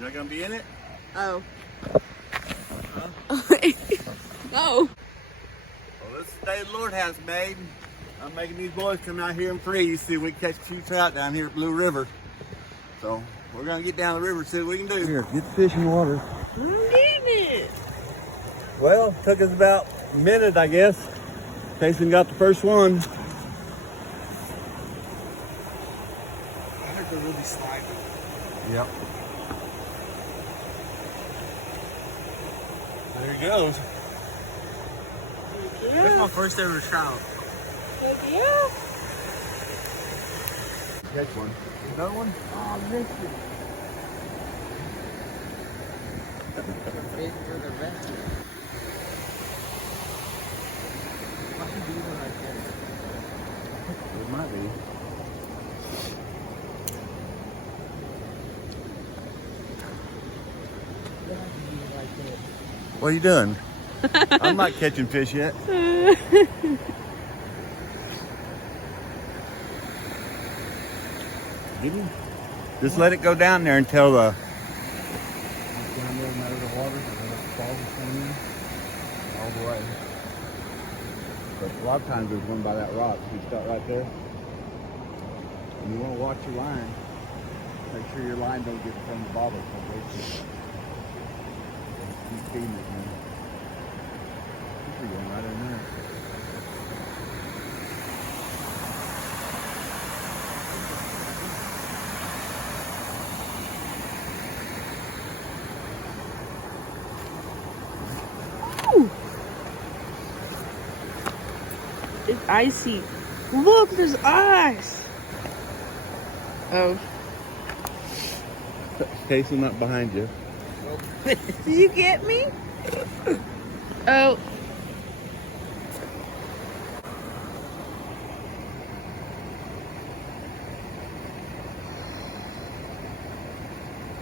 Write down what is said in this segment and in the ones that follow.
You're not gonna be in it? Oh. Huh? No. Well, this is the day the Lord has made. I'm making these boys come out here and freeze, see if we can catch a few trout down here at Blue River. So we're gonna get down the river and see what we can do. Here, get the fish in the water. I'm getting it. Well, took us about a minute, I guess. Jason got the first one. I think they're really slimy. Yep. There he goes. That's my first ever trout. Heck yeah. Catch one. Another one? Oh, I missed it. It might be. What are you doing? I'm not catching fish yet. Didn't you? Just let it go down there until the... Down there in the water, and then it falls in all the way. But a lot of times there's one by that rock. You start right there. And you want to watch your line. Make sure your line don't get from the bobber. Keep feeding it, man. Fish are going right in there. It's icy. Look, there's ice. Oh. Casey, not behind you. Did you get me? Oh.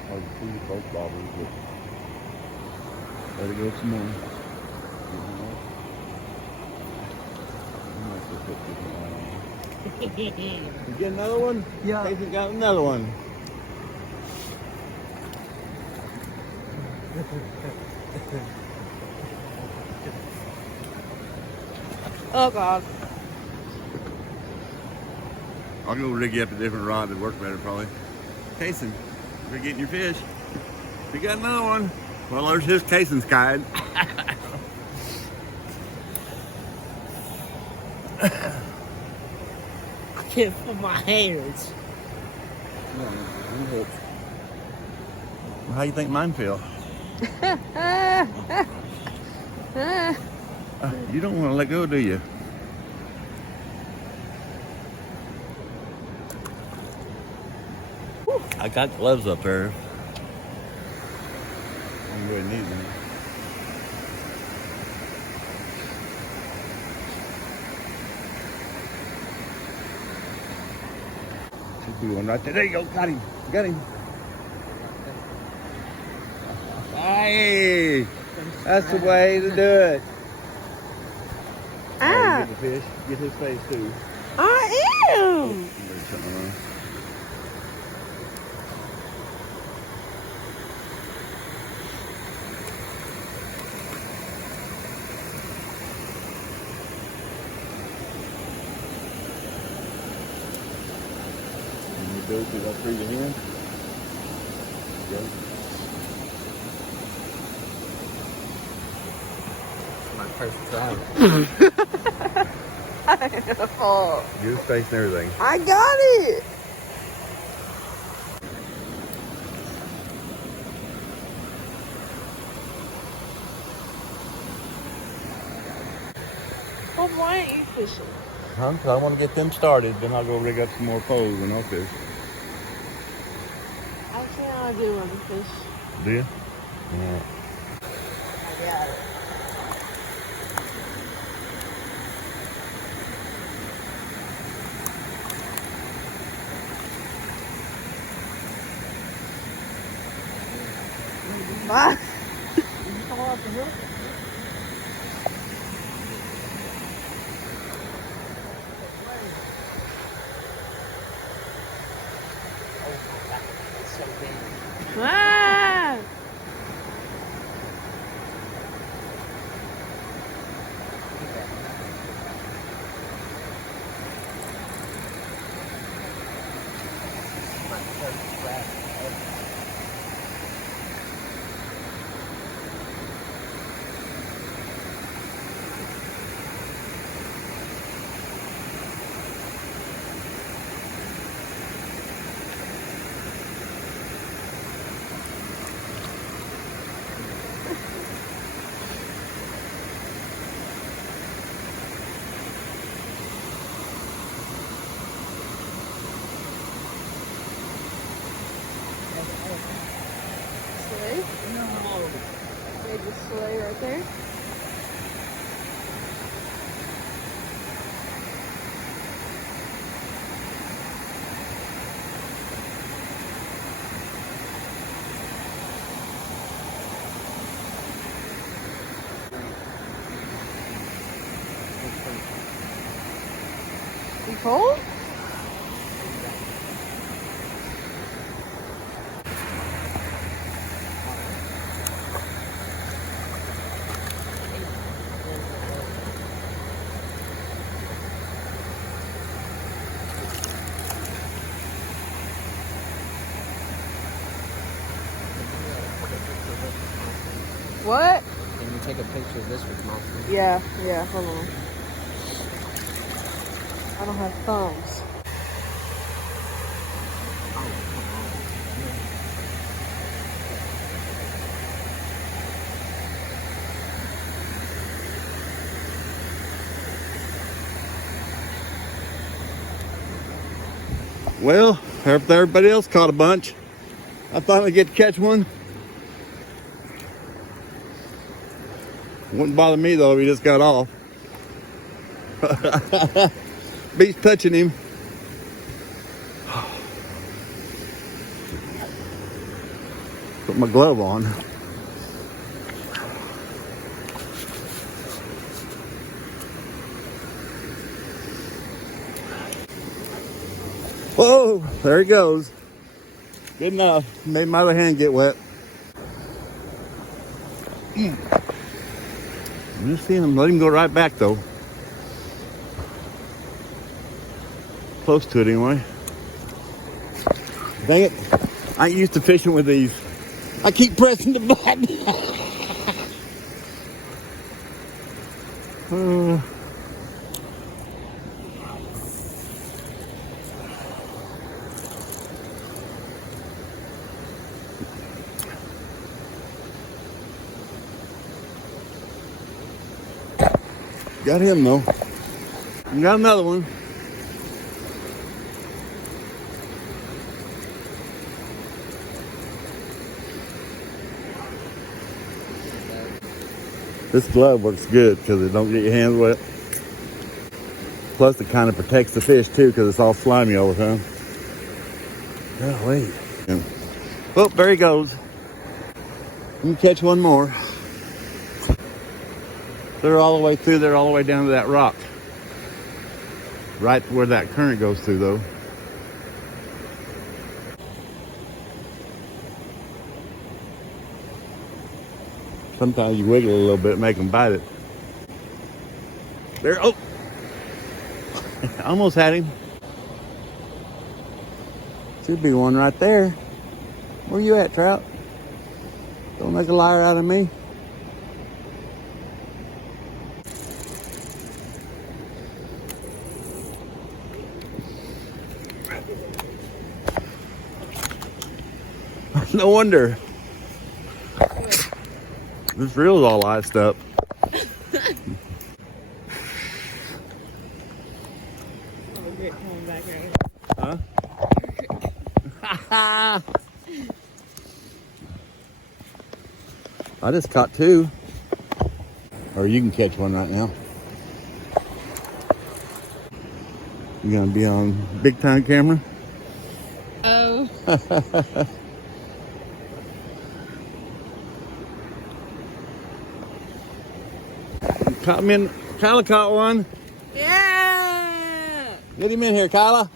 I was feeding both bobbers, but let it go some more. You get another one? Yeah. Casey got another one. Oh, God. I'll go rig you up a different rod that work better probably. Cason, you're getting your fish. We got another one. Well, there's his Cason's kind. I can't feel my hands. How do you think mine feel? You don't want to let go, do you? I got gloves up there. I'm really need them. Should be one right there. There you go. Got him. Got him. Hey, that's the way to do it. Ah. Get the fish. Get his face too. I am. There's something wrong. Do it because I threw your hand. Go. My first time. Oh, Get his face and everything. I got it. Well, why ain't you fishing? Huh? 'Cause I want to get them started, then I'll go rig up some more poles and I'll fish. I can't do other fish. Do you? Yeah. I got it. Bye. Ah! fillet right there. You cold? What? Can you take a picture of this with monster? Yeah, hold on. I don't have thumbs. Well, everybody else caught a bunch. I finally get to catch one. Wouldn't bother me though if he just got off. Beats touching him. Put my glove on. Whoa, there he goes. Good enough. Made my other hand get wet. I'm just seeing him. Let him go right back though. Close to it anyway. Dang it. I ain't used to fishing with these. I keep pressing the button. Got him though. Got another one. This glove works good because it don't get your hands wet. Plus it kind of protects the fish too because it's all slimy all the time. Oh wait. Well, there he goes. You can catch one more. They're all the way through there, all the way down to that rock. Right where that current goes through though. Sometimes you wiggle a little bit, make them bite it. There, oh! Almost had him. Should be one right there. Where you at, Trout? Don't make a liar out of me. No wonder. This reel's all iced up. Oh, great, coming back right. Huh? I just caught two. Or you can catch one right now. You gonna be on big time camera? Oh. Caught him in. Kyla caught one. Yeah. Get him in here, Kyla.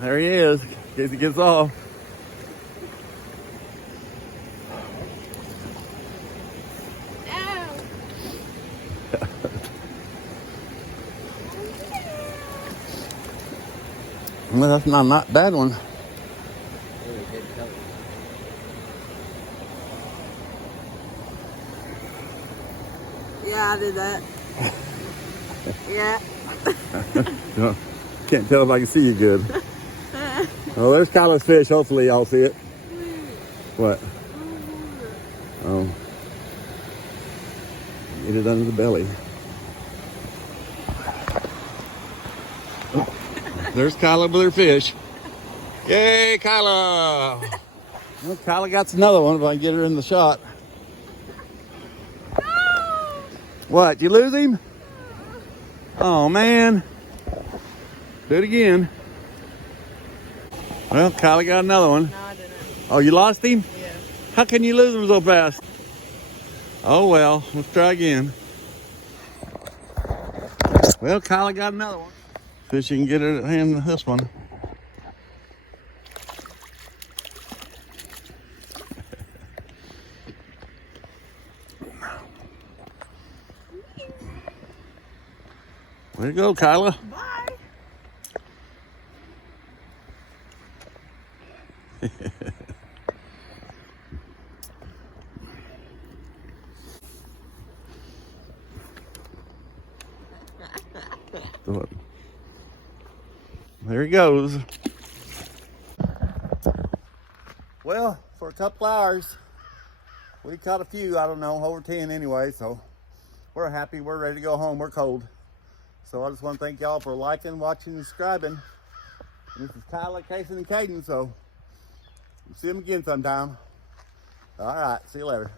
There he is. In case he gets off. Ow. Well, that's not a bad one. Yeah, I did that. Yeah. No, can't tell if I can see you good. Oh, there's Kyla's fish. Hopefully y'all see it. What? Oh. Get it under the belly. Oh, there's Kyla with her fish. Yay, Kyla! Well, Kyla got another one if I can get her in the shot. What, you lose him? Oh, man. Do it again. Well, Kyla got another one. No, I didn't. Oh, you lost him? Yeah. How can you lose him so fast? Oh, well, let's try again. Well, Kyla got another one. See if she can get her hand this one. Way to go, Kyla. Bye. There he goes. Well, for a couple hours, we caught a few, I don't know, over 10 anyway, so we're happy. We're ready to go home. We're cold. So I just want to thank y'all for liking, watching, and subscribing. And this is Kyla, Casey, and Caden, so we'll see them again sometime. All right, see you later.